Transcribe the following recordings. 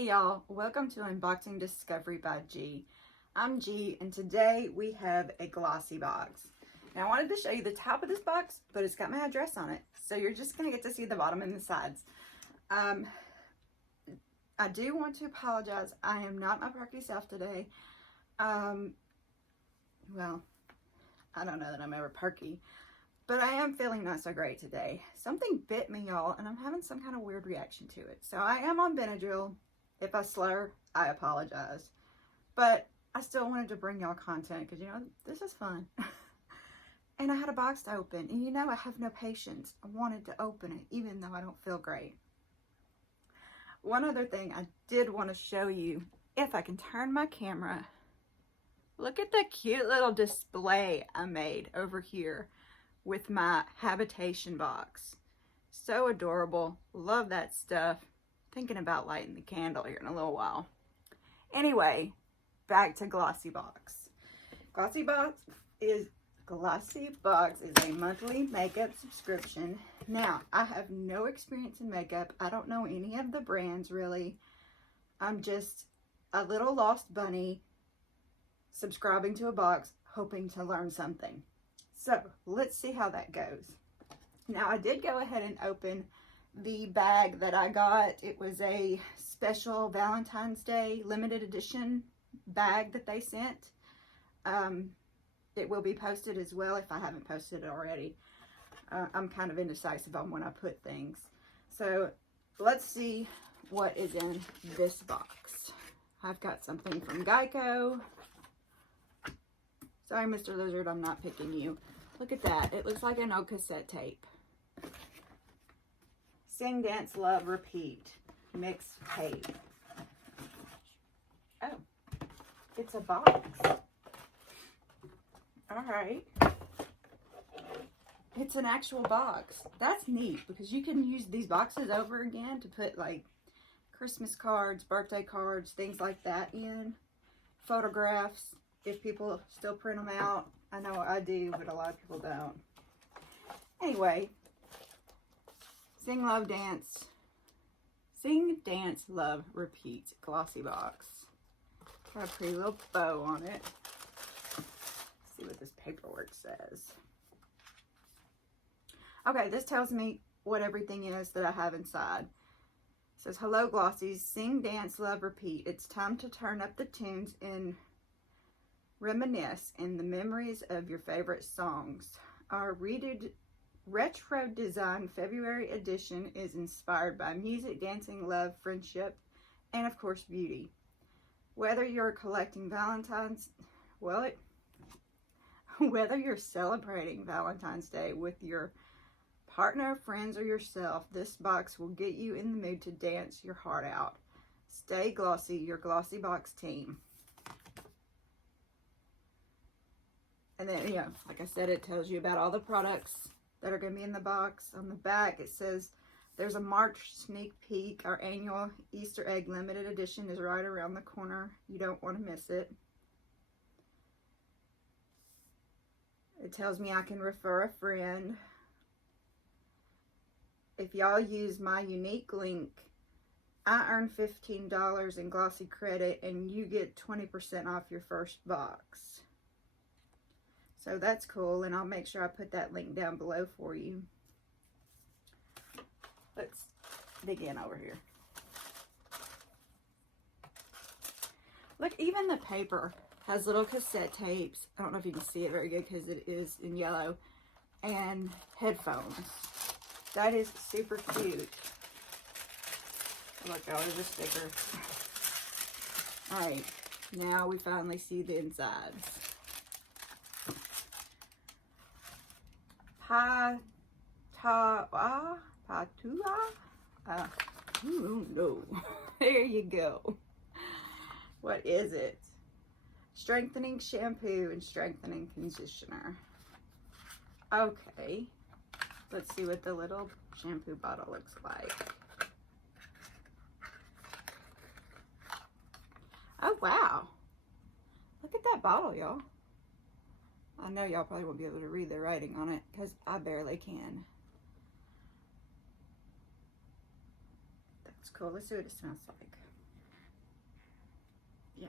Hey y'all, welcome to Unboxing Discovery by G. I'm G and today we have a Glossy Box. Now I wanted to show you the top of this box, but it's got my address on it. So you're just going to get to see the bottom and the sides. I do want to apologize. I am not my perky self today. Well, I don't know that I'm ever perky, but I am feeling not so great today. Something bit me, y'all, and I'm having some kind of weird reaction to it. So I am on Benadryl. If I slur, I apologize. But I still wanted to bring y'all content because, you know, this is fun. And I had a box to open. And, you know, I have no patience. I wanted to open it even though I don't feel great. One other thing I did want to show you, if I can turn my camera. Look at the cute little display I made over here with my habitation box. So adorable. Love that stuff. Thinking about lighting the candle here in a little while. Anyway, back to Glossy Box. Glossy Box is a monthly makeup subscription. Now, I have no experience in makeup. I don't know any of the brands really. I'm just a little lost bunny subscribing to a box, hoping to learn something. So, let's see how that goes. Now, I did go ahead and open the bag that I got. It was a special Valentine's Day limited edition bag that they sent. It will be posted as well if I haven't posted it already. I'm kind of indecisive on when I put things. So let's see what is in this box. I've got something from Geico. Sorry, Mr. Lizard, I'm not picking you. Look at that. It looks like an old cassette tape. Sing, Dance, Love, Repeat. Mixed tape. Oh, it's a box. Alright. It's an actual box. That's neat because you can use these boxes over again to put like Christmas cards, birthday cards, things like that in. Photographs, if people still print them out. I know I do, but a lot of people don't. Anyway. Sing, Dance, Love, Repeat. Glossy Box. Got a pretty little bow on it. Let's see what this paperwork says. Okay, this tells me what everything is that I have inside. It says, hello Glossies, sing, dance, love, repeat. It's time to turn up the tunes and reminisce in the memories of your favorite songs. Our retro design February edition is inspired by music, dancing, love, friendship, and of course beauty. Whether you're collecting whether you're celebrating Valentine's Day with your partner, friends, or yourself, this box will get you in the mood to dance your heart out. Stay glossy, your Glossy Box team. And then, you know, like I said, it tells you about all the products that are going to be in the box. On the back, it says there's a March sneak peek. Our annual Easter egg limited edition is right around the corner. You don't want to miss it. It tells me I can refer a friend. If y'all use my unique link, I earn $15 in Glossy credit and you get 20% off your first box. So that's cool, and I'll make sure I put that link down below for you. Let's dig in over here. Look, even the paper has little cassette tapes. I don't know if you can see it very good because it is in yellow. And headphones. That is super cute. Look, oh, there's a sticker. Alright, now we finally see the insides. No. There you go. What is it? Strengthening shampoo and strengthening conditioner. Okay. Let's see what the little shampoo bottle looks like. Oh, wow. Look at that bottle, y'all. I know y'all probably won't be able to read the writing on it because I barely can. That's cool. Let's see what it smells like. Yeah.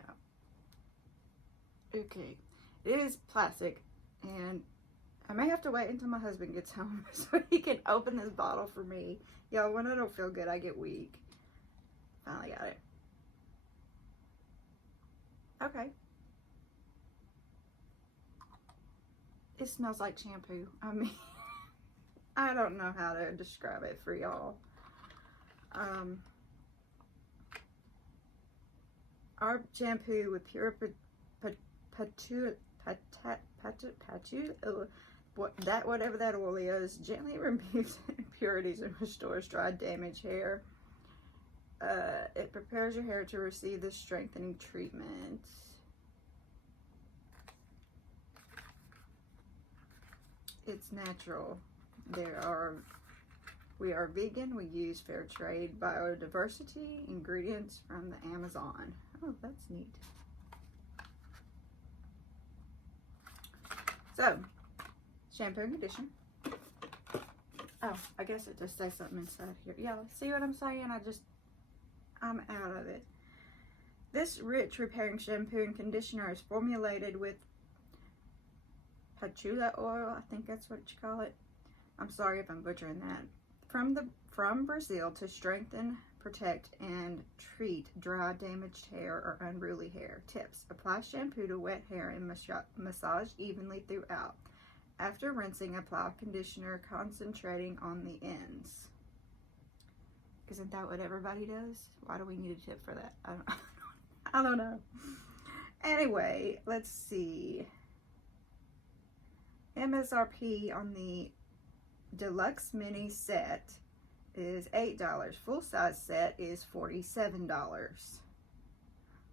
Okay. It is plastic, and I may have to wait until my husband gets home so he can open this bottle for me. Y'all, when I don't feel good, I get weak. Finally got it. Okay. It smells like shampoo. I mean, I don't know how to describe it for y'all. Our shampoo with pure whatever that oil is, gently removes impurities and restores dry, damaged hair. It prepares your hair to receive the strengthening treatment. It's natural. We are vegan. We use fair trade biodiversity ingredients from the Amazon. Oh, that's neat. So, shampoo and conditioner. Oh, I guess it just says something inside here. Yeah, see what I'm saying? I'm out of it. This rich repairing shampoo and conditioner is formulated with patchouli oil. I think that's what you call it. I'm sorry if I'm butchering that. From Brazil to strengthen, protect, and treat dry, damaged hair or unruly hair. Tips: apply shampoo to wet hair and massage evenly throughout. After rinsing, apply conditioner, concentrating on the ends. Isn't that what everybody does? Why do we need a tip for that? I don't know. Anyway, let's see. MSRP on the deluxe mini set is $8. Full size set is $47.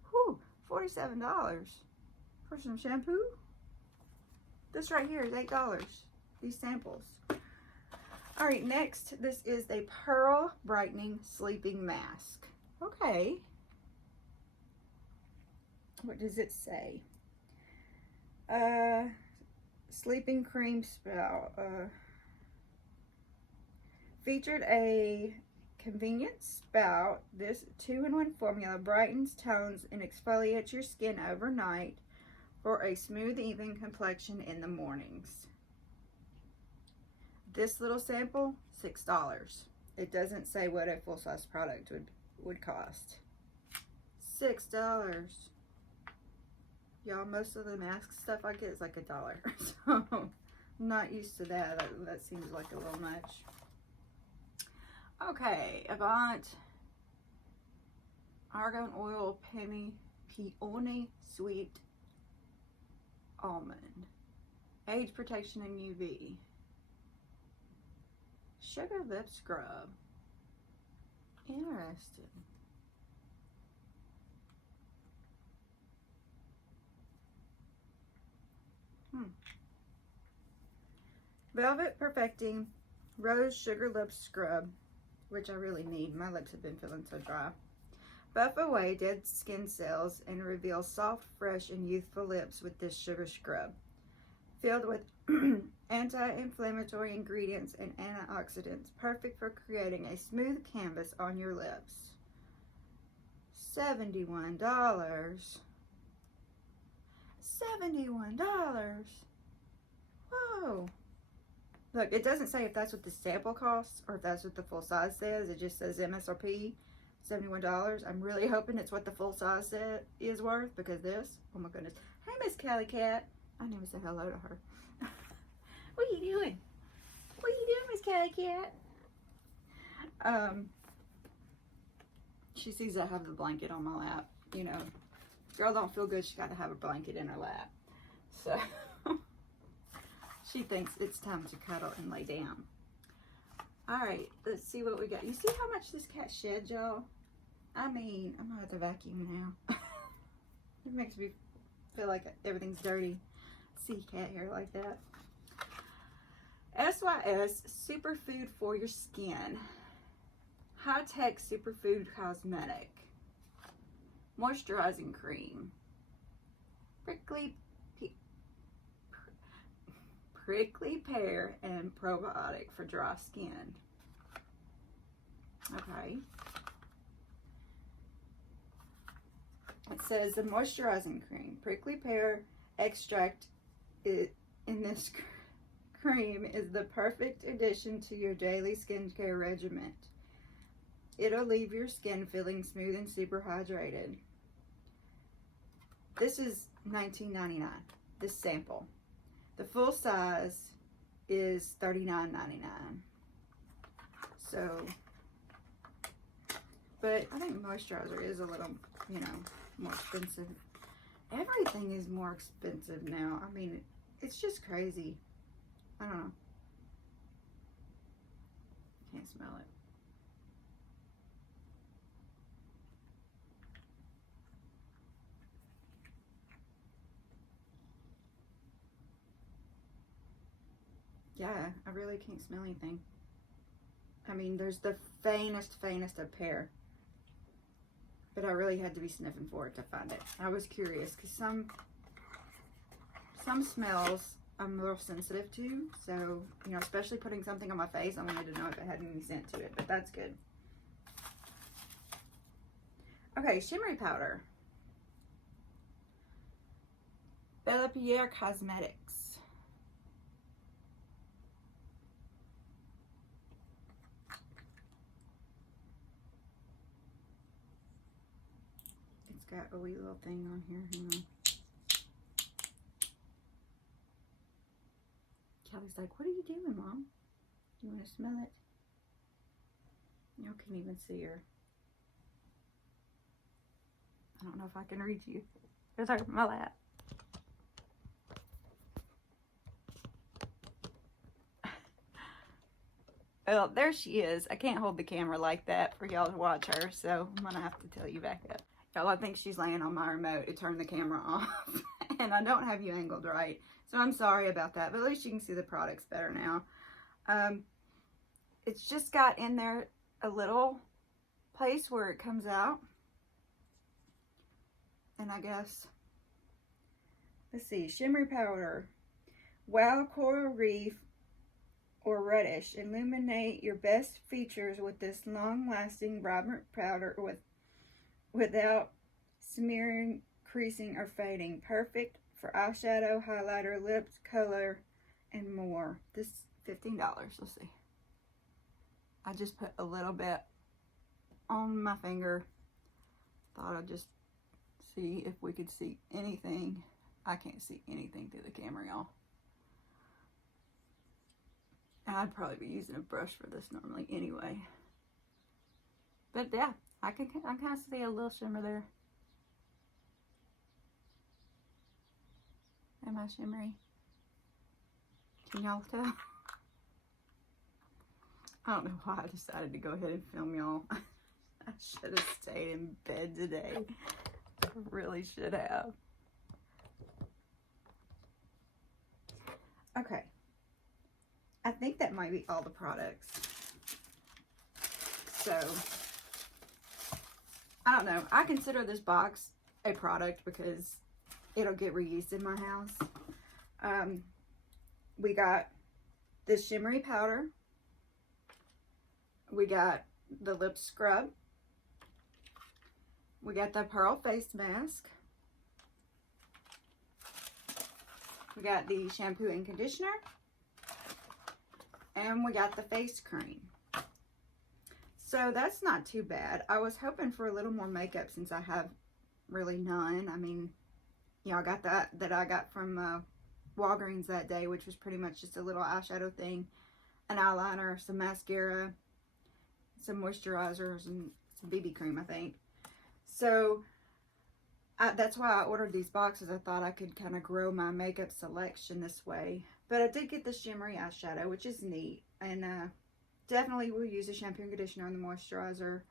Whew, $47 for some shampoo? This right here is $8. These samples. All right, next, this is a Pearl Brightening Sleeping Mask. Okay. What does it say? Sleeping cream spout. Featured a convenient spout. This 2-in-1 formula brightens, tones, and exfoliates your skin overnight for a smooth, even complexion in the mornings. This little sample, $6. It doesn't say what a full-size product would cost. $6. Y'all, most of the mask stuff I get is like $1. So, I'm not used to that. That seems like a little much. Okay, Avant Argan Oil Peony Sweet Almond. Age Protection and UV. Sugar Lip Scrub. Interesting. Velvet Perfecting Rose Sugar Lip Scrub, which I really need. My lips have been feeling so dry. Buff away dead skin cells and reveal soft, fresh, and youthful lips with this sugar scrub. Filled with anti-inflammatory ingredients and antioxidants, perfect for creating a smooth canvas on your lips. $71. $71. Whoa. Look, it doesn't say if that's what the sample costs or if that's what the full size says. It just says MSRP, $71. I'm really hoping it's what the full size set is worth, because this, oh my goodness. Hey, Miss Cali Cat. I never say hello to her. What are you doing? What are you doing, Miss Cali Cat? She sees I have the blanket on my lap. You know, girl don't feel good, she got to have a blanket in her lap. So she thinks it's time to cuddle and lay down. All right, let's see what we got. You see how much this cat sheds, y'all? I mean, I'm gonna have to vacuum now. It makes me feel like everything's dirty. See cat hair like that. SYS Superfood for your skin. High-tech superfood cosmetic. Moisturizing cream. Prickly pear and probiotic for dry skin. Okay. Let's says the moisturizing cream. Prickly pear extract in this cream is the perfect addition to your daily skincare regimen. It'll leave your skin feeling smooth and super hydrated. This is $19.99, this sample. The full size is $39.99. So, but I think moisturizer is a little, you know, more expensive. Everything is more expensive now. I mean, it's just crazy. I don't know. Can't smell it. Yeah, I really can't smell anything. I mean, there's the faintest of pear. But I really had to be sniffing for it to find it. I was curious because some smells I'm a little sensitive to. So, you know, especially putting something on my face, I wanted to know if it had any scent to it. But that's good. Okay, Shimmer Powder. Bella Pierre Cosmetics. It's got a wee little thing on here. Hang on. Kelly's like, what are you doing, Mom? You want to smell it? You can even see her. I don't know if I can reach you. There's her in my lap. Well, there she is. I can't hold the camera like that for y'all to watch her, so I'm gonna have to tell you back up. Y'all, I think she's laying on my remote to turn the camera off, and I don't have you angled right, so I'm sorry about that, but at least you can see the products better now. It's just got in there a little place where it comes out, and I guess, let's see, Shimmer Powder, Wow Coral Reef, or reddish. Illuminate your best features with this long-lasting, vibrant powder without smearing, creasing, or fading. Perfect for eyeshadow, highlighter, lips, color, and more. This is $15. Let's see. I just put a little bit on my finger. Thought I'd just see if we could see anything. I can't see anything through the camera, y'all. I'd probably be using a brush for this normally anyway. But yeah, I kind of see a little shimmer there. Am I shimmery? Can y'all tell? I don't know why I decided to go ahead and film y'all. I should have stayed in bed today. I really should have. Okay. I think that might be all the products. So, I don't know. I consider this box a product because it'll get reused in my house. We got this shimmery powder. We got the lip scrub. We got the pearl face mask. We got the shampoo and conditioner. And we got the face cream. So that's not too bad. I was hoping for a little more makeup since I have really none. I mean, you know, I got that I got from Walgreens that day, which was pretty much just a little eyeshadow thing, an eyeliner, some mascara, some moisturizers, and some BB cream, I think. So that's why I ordered these boxes. I thought I could kind of grow my makeup selection this way. But I did get the shimmery eyeshadow, which is neat. And definitely will use the shampoo and conditioner and the moisturizer.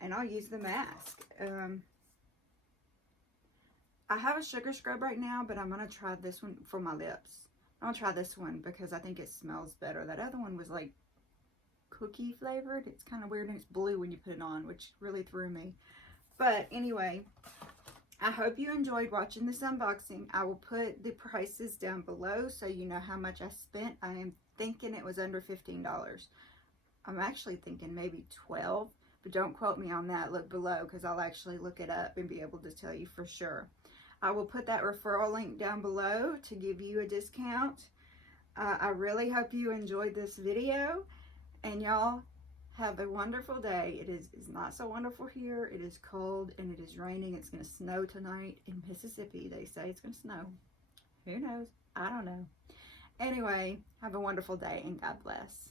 And I'll use the mask. I have a sugar scrub right now, but I'm going to try this one for my lips. I'll try this one because I think it smells better. That other one was like cookie flavored. It's kind of weird and it's blue when you put it on, which really threw me. But anyway, I hope you enjoyed watching this unboxing. I will put the prices down below so you know how much I spent. I am thinking it was under $15. I'm actually thinking maybe $12, but don't quote me on that. Look below, because I'll actually look it up and be able to tell you for sure. I will put that referral link down below to give you a discount. I really hope you enjoyed this video, and y'all have a wonderful day. It's not so wonderful here. It is cold and it is raining. It's going to snow tonight in Mississippi. They say it's going to snow. Who knows? I don't know. Anyway, have a wonderful day and God bless.